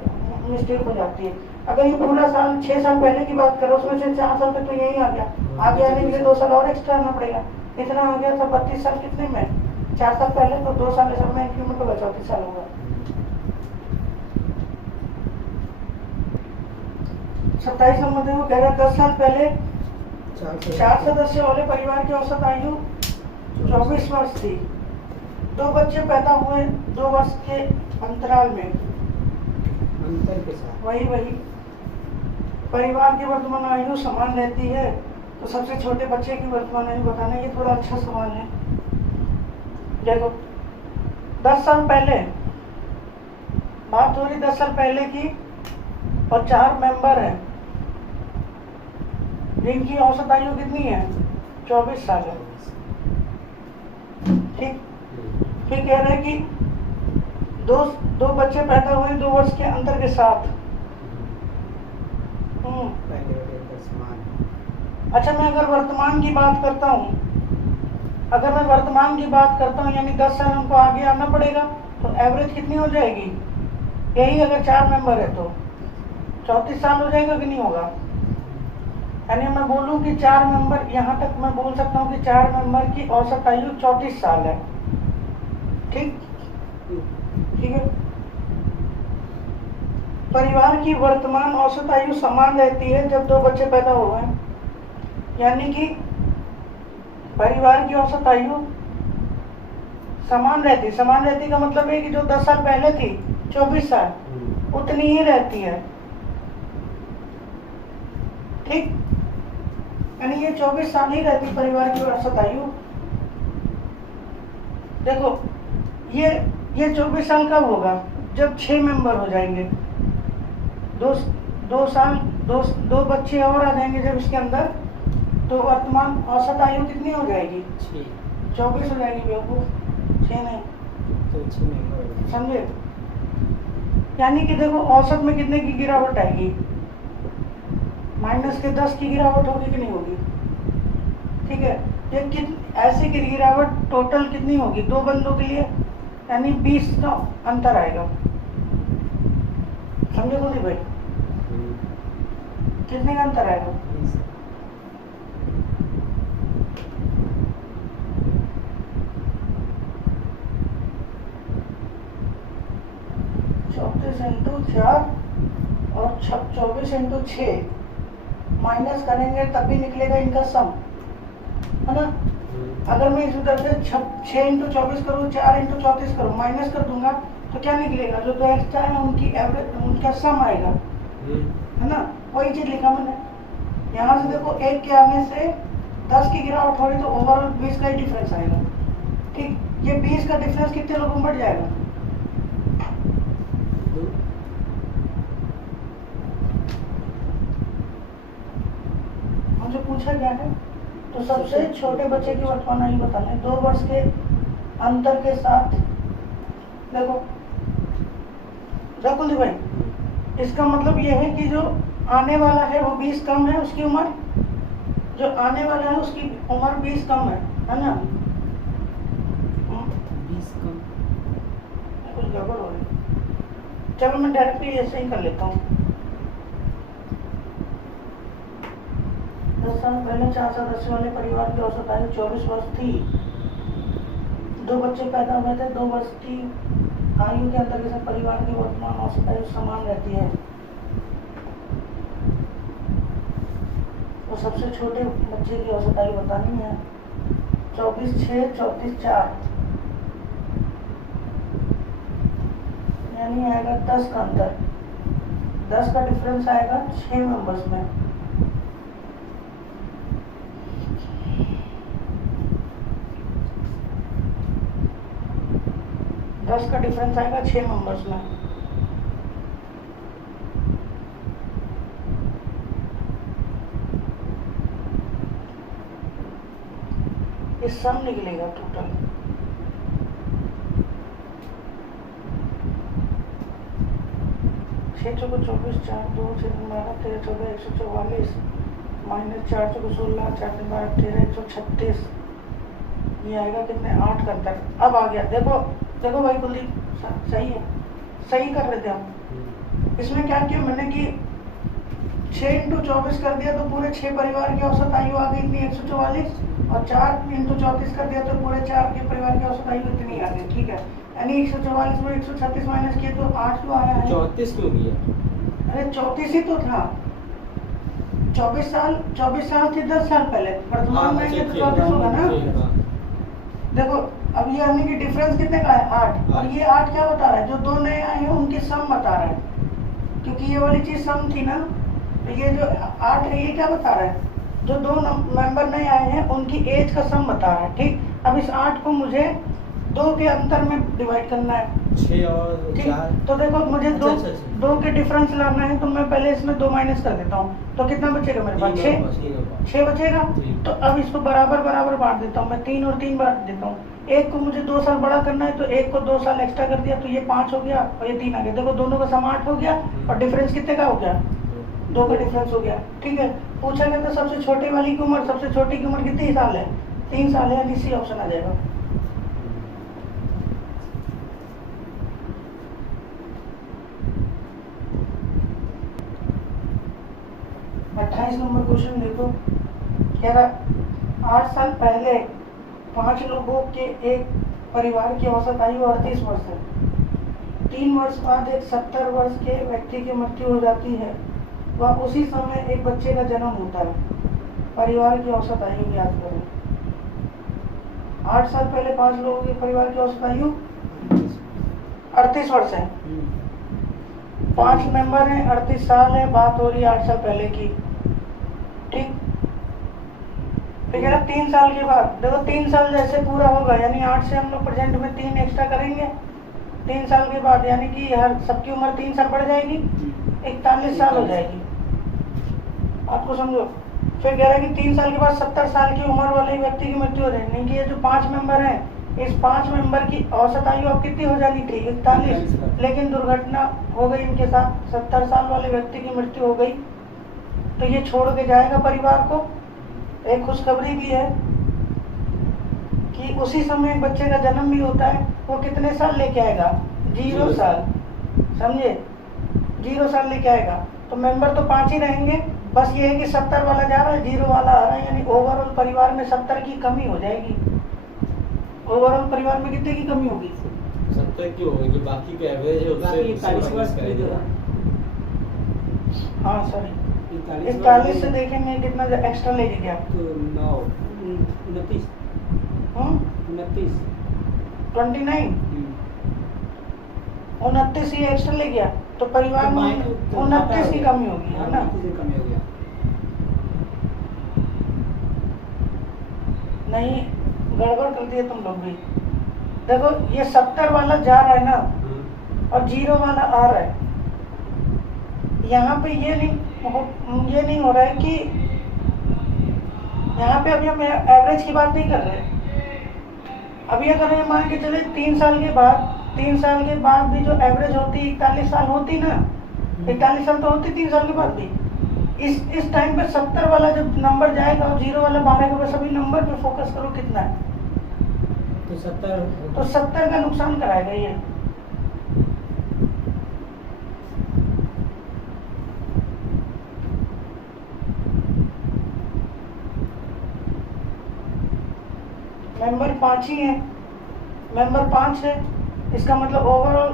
मिस्टेक हो जाती है। अगर ये पूरा साल 6 साल पहले की बात करो उसमें से 4 साल तक तो यही आ गया, आगे आने के लिए 2 साल और एक्स्ट्रा आना पड़ेगा, इतना हो गया तो 32 साल कितने में, 4 साल पहले, तो 2 साल सब में इंक्रीमेंट होगा, 34 साल होगा। 27 नंबर देखो, कह रहा 10 साल पहले 4 सदस्य वाले परिवार की औसत आयु 24 वर्ष थी। 2 बच्चे पैदा हुए 2 वर्ष के अंतराल में, अंतर के साथ वही परिवार की वर्तमान आयु समान रहती है, तो सबसे छोटे बच्चे की वर्तमान आयु बताना, ये थोड़ा अच्छा सवाल है। देखो 10 साल पहले, बात हो रही 10 साल पहले की, और 4 मेंबर हैं जिनकी औसत आयु कितनी है, 24 साल है। ठीक, फिर कह रहे हैं कि दो बच्चे पैदा हुए 2 वर्ष के अंतर के साथ। अच्छा, मैं अगर वर्तमान की बात करता हूँ, यानी 10 साल उनको आगे आना पड़ेगा, तो एवरेज कितनी हो जाएगी, यही अगर 4 मेंबर है तो 34 साल हो जाएगा कि नहीं होगा। यानी मैं बोलूँ कि 4 मेंबर, यहाँ तक मैं बोल सकता हूँ कि 4 मेंबर की औसत आयु 34 साल है। ठीक है। परिवार की वर्तमान औसत आयु समान रहती है जब 2 बच्चे पैदा हुए हैं, यानी कि परिवार की औसत आयु समान रहती का मतलब है कि जो 10 साल पहले थी 24 साल, उतनी ही रहती है। ठीक, यानी ये 24 साल ही रहती परिवार की औसत आयु। देखो ये 24 साल कब होगा, जब 6 मेंबर हो जाएंगे, 2 बच्चे और आ जाएंगे जब इसके अंदर, तो वर्तमान औसत आयु कितनी हो जाएगी, 24 हो जाएगी बेवकूफ, 6 नहीं, तो 6 मेंबर समझे। यानी कि देखो औसत में कितने की गिरावट आएगी, -10 की गिरावट होगी कि नहीं होगी। ठीक है, ये ऐसे की गिरावट टोटल कितनी होगी, 2 बंदों के लिए, यानी 20 का अंतर आएगा। समझे तो नहीं भाई, कितने का अंतर आएगा, 34 × 4 और 24 × 6 माइनस करेंगे तब भी निकलेगा इनका सम, है ना। अगर मैं इस उधर से 6 × 24 करूँ, 4 × 34 करूँ, माइनस कर दूंगा तो क्या निकलेगा, जो 2 एक्स्ट्रा है उनकी एवरेज, उनका सम आएगा, है ना। वही चीज लिखा मैंने। यहाँ से देखो 1 के आने से 10 की गिरावट हो रही, तो ओवरऑल 20 का ही डिफरेंस आएगा। ठीक, ये 20 का डिफरेंस कितने लोगों में बढ़ जाएगा, हमसे पूछा गया है। तो सबसे छोटे बच्चे की वर्तमान आयु बताना है 2 वर्ष के अंतर के साथ। देखो भाई, इसका मतलब ये है कि जो आने वाला है वो 20 कम है उसकी उम्र, जो आने वाला है उसकी उम्र 20 कम है ना। 20 कम, कुछ गड़बड़ हो रही, चलो मैं डायरेक्टली ऐसे ही कर लेता हूँ। 10 साल पहले 4 सदस्य वाले परिवार की औसत आयु 24 वर्ष थी। 2 बच्चे पैदा हुए थे, 2 वर्ष की आयु के अंतर के साथ परिवार की वर्तमान औसत आयु समान रहती है। तो सबसे छोटे बच्चे की औसत आयु बतानी है, 24 6 34 4, यानी आएगा 10 का अंतर, 10 का डिफरेंस आएगा 6 मेंबर्स में। का डिफरेंस आएगा 6 मेंबर्स में। ये सम निकलेगा टोटल। छः चौको 24, 4 2 6 12 13 14 144 माइनस 4 चौको 16 4 12 13 136। ये आएगा कितने 8 का अंतर। अब आ गया, देखो भाई कुलदीप सही है, सही कर रहे थे हम। इसमें क्या किया मैंने कि 6 इंटू 24 कर दिया तो पूरे 6 परिवार की औसत आयु आ गई इतनी 144, और 4 इंटू 34 कर दिया तो पूरे 4 के परिवार की औसत आयु इतनी आ गई। ठीक है, यानी 144 में 136 माइनस किए तो 8 क्यों आया है? 34 क्यों किया? अरे 34 ही तो था। 24 साल थे 10 साल पहले, वर्तमान में ये तो 34 होगा ना। देखो अब ये यानी कि डिफरेंस कितने का है? 8, और ये 8 क्या बता रहा है? जो दो नए आए हैं उनकी सम बता रहा है, क्योंकि ये वाली चीज सम थी ना। तो ये जो 8 है ये क्या बता रहा है? जो दो मेंबर नए आए हैं उनकी एज का सम बता रहा है। ठीक, अब इस 8 को मुझे 2 के अंतर में डिवाइड करना है। 6 और 4, तो देखो मुझे अच्छा। 2 के डिफरेंस लाना है, तो मैं पहले इसमें 2 माइनस कर देता हूँ, तो कितना बचेगा मेरे पास? 6 बचेगा। तो अब इसको बराबर बराबर बांट देता हूँ मैं, 3 और 3 बांट देता हूँ। एक को मुझे 2 साल बड़ा करना है, तो एक को 2 साल एक्स्ट्रा कर दिया, तो ये 5 हो गया और ये 3 आ गया। देखो दोनों का सम 8 हो गया, और डिफरेंस कितने का हो गया? 2 का डिफरेंस हो गया। ठीक है, पूछा गया तो सबसे छोटे वाली की उम्र, सबसे छोटी की उम्र कितनी साल है? 3 साल है, यानी सी ऑप्शन आ जाएगा। नंबर क्वेश्चन देखो, कह रहा 8 साल पहले 5 लोगों के एक परिवार की औसत आयु 38 वर्ष है। 3 वर्ष बाद एक 70 वर्ष के व्यक्ति की मृत्यु हो जाती है, वह उसी समय एक बच्चे का जन्म होता है। परिवार की औसत आयु ज्ञात करें। 8 साल पहले 5 लोगों के परिवार की औसत आयु 38 वर्ष है। 5 मेंबर हैं, 38 साल है, बात हो रही है 8 साल पहले की। ठीक, फिर 3 साल के बाद देखो 3 साल जैसे पूरा होगा, यानी 8 से हम लोग प्रेजेंट में 3 एक्स्ट्रा करेंगे। 3 साल के बाद यानी कि हर सबकी उम्र 3 साल बढ़ जाएगी, 41 साल हो जाएगी। आपको समझो। फिर कह रहा है कि 3 साल के बाद 70 साल की उम्र वाले व्यक्ति की मृत्यु हो जाएगी। नहीं कि ये जो 5 मेंबर हैं, इस 5 मेंबर की औसत आयु अब कितनी हो जानी थी? 41, लेकिन दुर्घटना हो गई इनके साथ, 70 साल वाले व्यक्ति की मृत्यु हो गई, तो ये छोड़ के जाएगा परिवार को। एक खुशखबरी भी है कि उसी समय एक बच्चे का जन्म भी होता है। वो कितने साल लेके आएगा? 0 साल, समझे? 0 साल लेके आएगा। तो मेंबर तो 5 ही रहेंगे, बस ये है कि 70 वाला जा रहा है, 0 वाला आ रहा है, यानी ओवरऑल परिवार में 70 की कमी हो जाएगी। ओवरऑल परिवार में कितने की कमी होगी? 70 की होगी, बाकी का एवरेज है उससे 40 वर्ष करेगा। हाँ सॉरी, 41 से देखेंगे कितना एक्स्ट्रा ले गया? तो 9, 29, 29, 29, 29 ही एक्स्ट्रा ले गया, तो परिवार में 29 की कमी होगी, है ना? कमी हो गया। नहीं, गड़बड़ कर दिए तुम लोग भी। देखो ये 70 वाला जा रहा है ना, और 0 वाला आ रहा है। यहाँ पे ये नहीं हो रहा है कि यहाँ पे अभी हम एवरेज की बात नहीं कर रहे। अभी अगर हम मान के चले 3 साल के बाद भी जो एवरेज होती 41 साल होती ना, 41 साल तो होती 3 साल के बाद भी। इस टाइम पे 70 वाला जब नंबर जाएगा और 0 वाला मारेगा, बस अभी नंबर पे फोकस करो कितना है। तो 70 का नुकसान कराएगा ये। मेंबर 5 ही है, मेंबर 5 है, इसका मतलब ओवरऑल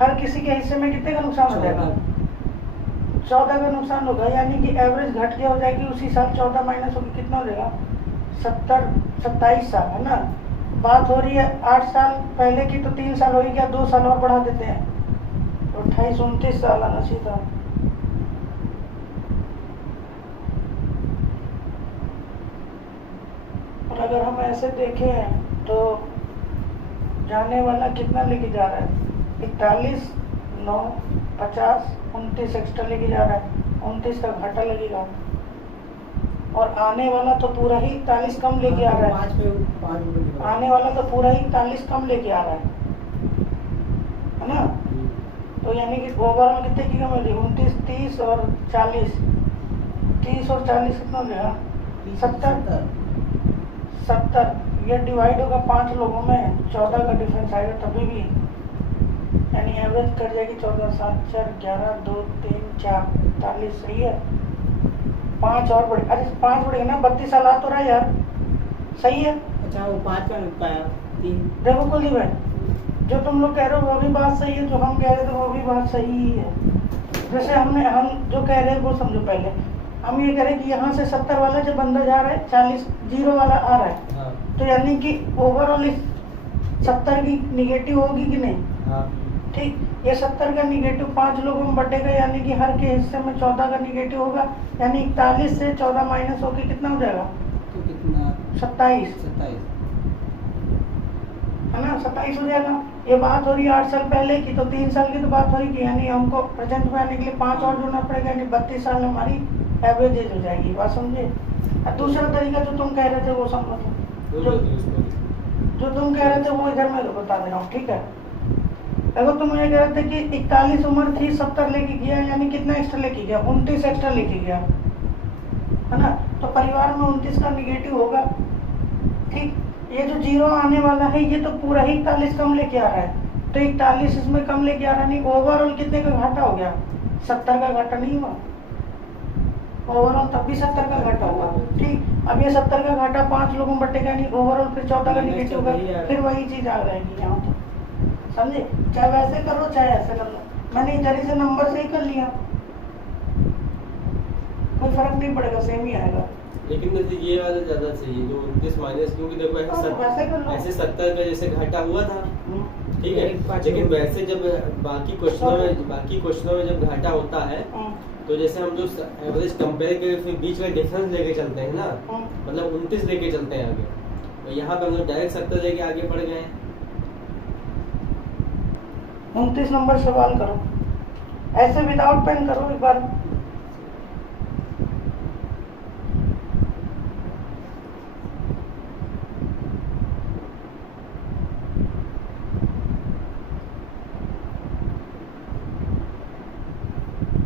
हर किसी के हिस्से में कितने का नुकसान हो जाएगा? 14 का नुकसान होगा, यानी कि एवरेज घट के हो जाएगी। उसी साल 14 माइनस होगी, कितना हो जाएगा? 27 साल, है ना? बात हो रही है 8 साल पहले की, तो 3 साल हो गया, 2 साल और बढ़ा देते हैं, तो 28, 29 साल आना चाहिए था। और अगर हम ऐसे देखें तो जाने वाला कितना लेके जा रहा है? 41, 9, 50, 29 एक्स्ट्रा लेके जा रहा है, 29 का घाटा लगेगा। और आने वाला तो पूरा ही 41 कम लेके आ रहा है। आने वाला तो पूरा ही 41 कम लेके आ रहा है ना? तो यानी कि ओवरऑल कितने की कम होगी? 29, 30 और 40, 30 और 40 कितना हो गया? 70। ये डिवाइड होगा 5 लोगों में, 14 का डिफरेंस आएगा तभी भी। यानी एवरेज कट जाएगी 14, 7, 4, 11, 2, 3, 4, 43 सही है। 5 और बढ़े, अरे 5 बढ़ेगा ना, 32 साल आ तो रहा है यार, सही है। अच्छा वो 5 का निपटाया 3। देखो कुलदीप भाई, जो तुम लोग कह रहे हो वो भी बात सही है, जो हम कह रहे थे वो भी बात सही ही है। जैसे हम जो कह रहे हैं वो समझो, पहले हम ये कह रहे हैं कि यहाँ से 70 वाला जब बंदा जा रहा है, 40 जीरो वाला आ रहा है, हाँ तो यानी कि ओवरऑल इस 70 की निगेटिव होगी कि नहीं? हाँ ठीक, ये 70 का निगेटिव 5 लोगों में बटेगा, यानी कि हर के हिस्से में 14 का निगेटिव होगा, यानी 41 से 14 माइनस होके कितना हो जाएगा? तो कितना? 27 27। है ना, 27 हो जाएगा। ये बात हो रही है 8 साल पहले की, तो 3 साल की तो बात हो रही थी, यानी हमको प्रेजेंट में आने के लिए 5 और जोड़ना पड़ेगा, यानी 32 साल हमारी एवरेज एज हो जाएगी। बात समझे? और दूसरा तरीका जो तुम कह रहे थे वो समझो, जो तुम कह रहे थे वो इधर मैं बता दे रहा हूँ, ठीक है। देखो तुम ये कह रहे थे कि 41 उम्र थी, 70 लेके गया, यानी कितना एक्स्ट्रा लेके गया? 29 एक्स्ट्रा लेके गया, है ना। तो परिवार में 29 का निगेटिव होगा, ठीक। ये जो जीरो आने वाला है ये तो पूरा ही 41 कम लेके आ रहा है, तो 41 इसमें कम लेके आ रहा नहीं, ओवरऑल कितने का घाटा हो गया? 70 का घाटा नहीं हुआ? ओवरऑल तब भी 70 का घाटा होगा, ठीक। अब ये 70 का घाटा 5 लोगों में बटेगा नहीं, ओवरऑल फिर 14 का निगेटिव होगा, फिर वही चीज आ जाएगी यहाँ तो, समझे? चाहे वैसे करो चाहे ऐसे कर लो, मैंने इधर से नंबर से ही कर लिया, कोई फर्क नहीं पड़ेगा, सेम ही आएगा। लेकिन जैसे ये वाला ज्यादा चाहिए जो 29 माइनस, क्योंकि देखो ऐसे 70 का जैसे घाटा हुआ था, ठीक है। लेकिन वैसे जब बाकी क्वेश्चनों में जब घाटा होता है, तो जैसे हम जो एवरेज कंपेयर करके फिर बीच में डिफरेंस लेके चलते हैं ना, मतलब 29 लेके चलते हैं आगे, तो यहाँ पे हम लोग डायरेक्ट 70 लेके आगे बढ़ गए। 29 नंबर सवाल करो, ऐसे विदाउट पेन करो एक बार।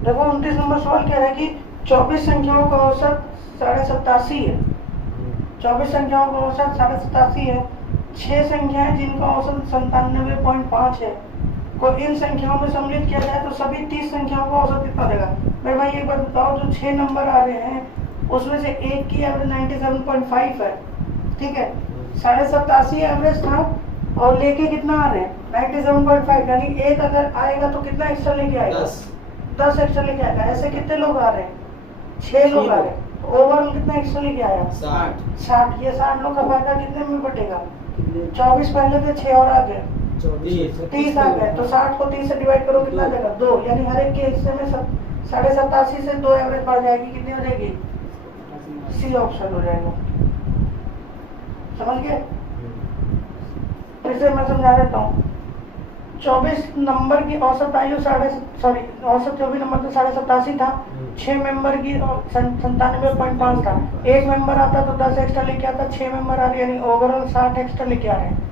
देखो 29 नंबर सवाल कह रहा है कि 24 संख्याओं का औसत 87.5 है, 24 संख्याओं का औसत 87.5 है। 6 संख्याएं जिनका औसत 97.5 है को इन संख्याओं में सम्मिलित किया जाए तो सभी 30 संख्याओं का औसत कितना देगा? मेरे भाई एक बार बताओ, जो 6 नंबर आ रहे हैं उसमें से एक की एवरेज 97.5 है, ठीक है। 87.5 एवरेज था और लेके कितना आ रहे हैं? 97.5, यानी एक अगर आएगा तो कितना एक्स्ट्रा लेके आएगा? 10 एक्स्ट्रा लेके आएगा। ऐसे कितने लोग आ रहे हैं? 6 लोग आ रहे हैं। ओवरऑल कितना एक्स्ट्रा लेके आया? 60। ये 60 लोग का फायदा कितने में बटेगा? 24 पहले थे, 6 और आ गए 30 आ गए, तो 60 को 30 से डिवाइड करो, कितना देगा? 2, यानी हर एक के हिस्से में 87.5 से 2 एवरेज बढ़ जाएगी, कितनी हो जाएगी? सी ऑप्शन हो जाएगा। समझ गए? फिर से मैं समझा देता हूँ। 24 नंबर की औसत आयु औसत 24 नंबर तो 87.5 था, 6 मेंबर की 97.5 था। एक मेंबर आता तो 10 एक्स्ट्रा लेके आता, 6 मेंबर आ रहे यानी ओवरऑल 60 एक्स्ट्रा लेके आ रहे हैं।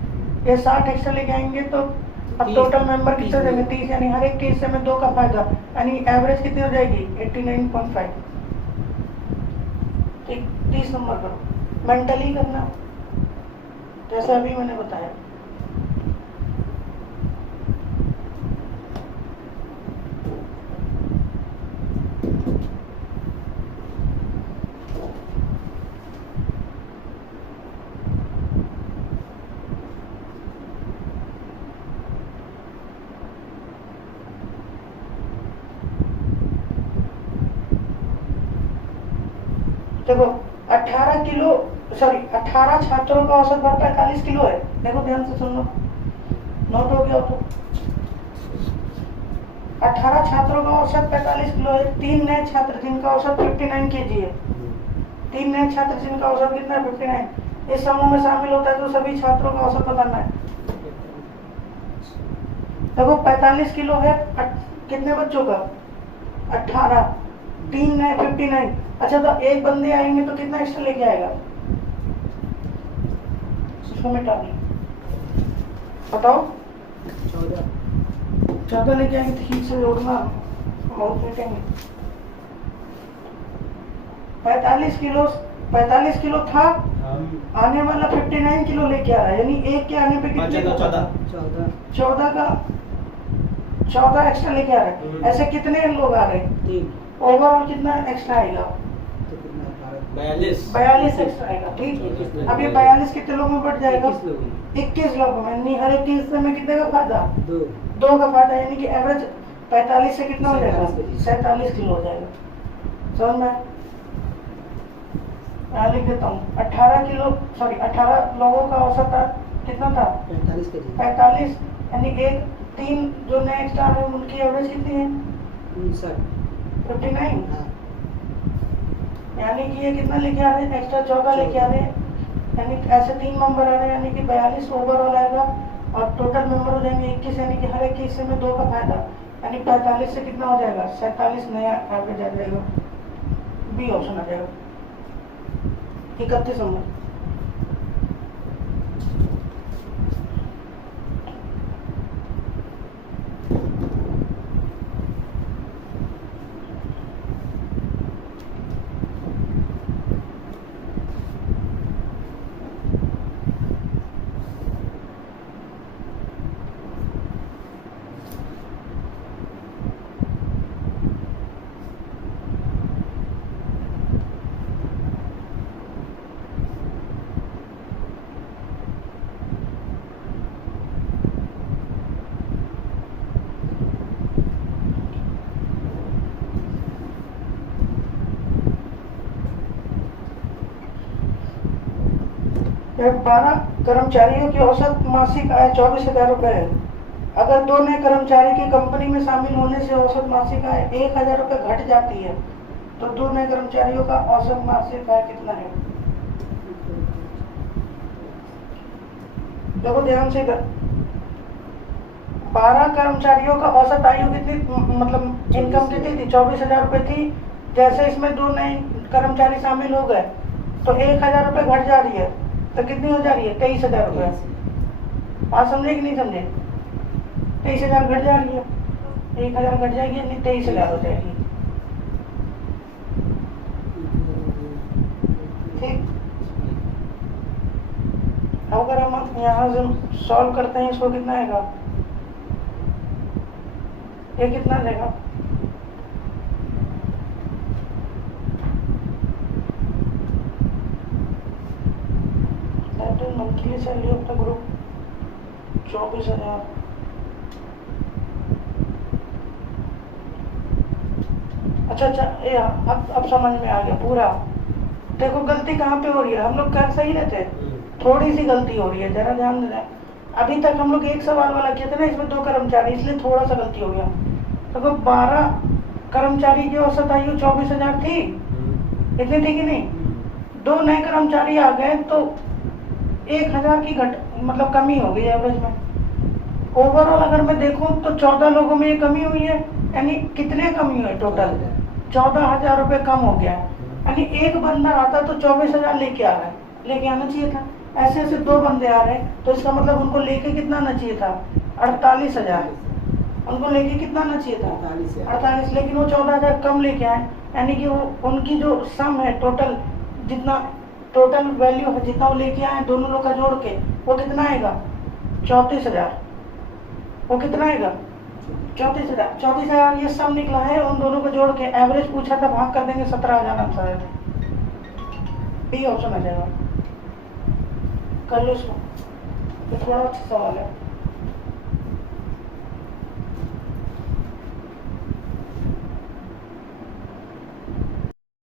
ये 60 एक्स्ट्रा लेके आएंगे तो अब टोटल मेंबर कितने देंगे? 30, यानी हर एक के हिस्से में 2 का फायदा, यानी एवरेज कितनी हो जाएगी? 89.5। ठीक, 30 नंबर करो, मेंटली करना जैसा अभी मैंने बताया। देखो 18 छात्रों का औसत भार 45 किलो है। देखो ध्यान से सुन लो, नोट हो गया तो 18 छात्रों का औसत 45 किलो है। 3 नए छात्र जिनका औसत 59 kg है। 3 नए छात्र जिनका औसत कितना है? 59। इस समूह में शामिल होता है तो सभी छात्रों का औसत बताना है। देखो 45 किलो है, कितने बच्चों का? 18, 3 नए 59। अच्छा तो एक बंदे आएंगे तो कितना एक्स्ट्रा लेके आएगा? इसको मिटा दी, बताओ। 14 लेके आएंगे, ठीक से जोड़ना, बहुत मिटेंगे। 45 किलो था, आने वाला 59 किलो लेके आ रहा है, यानी एक के आने पे कितने का? 14 का 14 एक्स्ट्रा लेके आ रहे हैं। ऐसे कितने लोग आ रहे हैं? 3 ओवरऑल कितना एक्स्ट्रा आएगा? तो कितना 42 एक्स्ट्रा आएगा। ठीक, अब ये 42 कितने लोगों में बढ़ जाएगा? 21 लोगों में। नहीं, हर 21 में कितने का फायदा? 2 का फायदा, यानी कि एवरेज 45 से कितना हो जाएगा? 47 किलो हो जाएगा। समझ में? यहाँ लिख देता हूँ 18 लोगों का औसत कितना था? 45 kg 45, यानी 3 जो नए एक्स्ट्रा है उनकी एवरेज कितनी है? 59। हाँ यानी कि ये कितना लेके आ रहे हैं? एक्स्ट्रा 14 लेके आ रहे हैं, यानी ऐसे 3 मेंबर आ रहे हैं, यानी कि 42 ओवरऑल आएगा और टोटल मेंबर हो जाएंगे 21, यानी कि हर 21 में 2 का फायदा, यानी 45 से कितना हो जाएगा? 47 नया एवरेज आ जाएगा। बी ऑप्शन आ जाएगा। 31 नंबर। जब 12 कर्मचारियों की औसत मासिक आय 24,000 रुपये है, अगर 2 नए कर्मचारी की कंपनी में शामिल होने से औसत मासिक आय 1,000 रुपये घट जाती है, तो 2 नए कर्मचारियों का औसत मासिक आय कितना है? देखो ध्यान से इधर, 12 कर्मचारियों का औसत आयु कितनी, मतलब इनकम कितनी थी? 24,000 रुपये थी। जैसे इसमें 2 नए कर्मचारी शामिल हो गए तो 1,000 रुपये घट जा रही है, तो कितनी हो जा रही है? 23,000 रुपये। बात समझे कि नहीं समझे? 23,000 घट जा रही है, 1,000 घट जाएगी, यानी 23,000 हो जाएगी। ठीक, अगर हम यहाँ से सॉल्व करते हैं इसको, कितना आएगा? ये कितना देगा? Monthly salary of the group 24,000। अच्छा, ये अब समझ में आ गया पूरा। देखो गलती कहाँ पे हो रही है, हम लोग कर सही रहते हैं, थोड़ी सी गलती हो रही है, जरा ध्यान देना। अभी तक हम लोग एक सवाल वाला किया था ना, इसमें 2 कर्मचारी, इसलिए थोड़ा सा गलती हो गया। देखो 12 कर्मचारी की औसत आयु 24,000 थी, इतनी थी कि नहीं? 2 नए कर्मचारी आ गए तो 1,000 की मतलब कमी हो गई एवरेज में। ओवरऑल अगर मैं देखूं तो 14 लोगों में ये कमी हुई है, यानी कितने कमी हुई टोटल? 14,000 रुपये कम हो गया। यानी एक बंदा आता तो 24,000 लेके आ रहा है, लेके आना चाहिए था। ऐसे ऐसे 2 बंदे आ रहे हैं, तो इसका मतलब उनको लेके कितना आना चाहिए था? 48,000। उनको लेके कितना आना चाहिए था? 48, लेकिन वो 14,000 कम लेके आए, यानी कि वो उनकी जो सम है टोटल, जितना टोटल वैल्यू है, जितना वो लेके आए दोनों लोग का जोड़ के, वो कितना आएगा? 34,000। वो कितना आएगा? 34,000। 34,000 ये सम निकला है, उन दोनों को जोड़ के एवरेज पूछा था, भाग कर देंगे 17,000 आंसर है। बी ऑप्शन आ जाएगा। कर लो इसको, ये थोड़ा अच्छा सवाल है।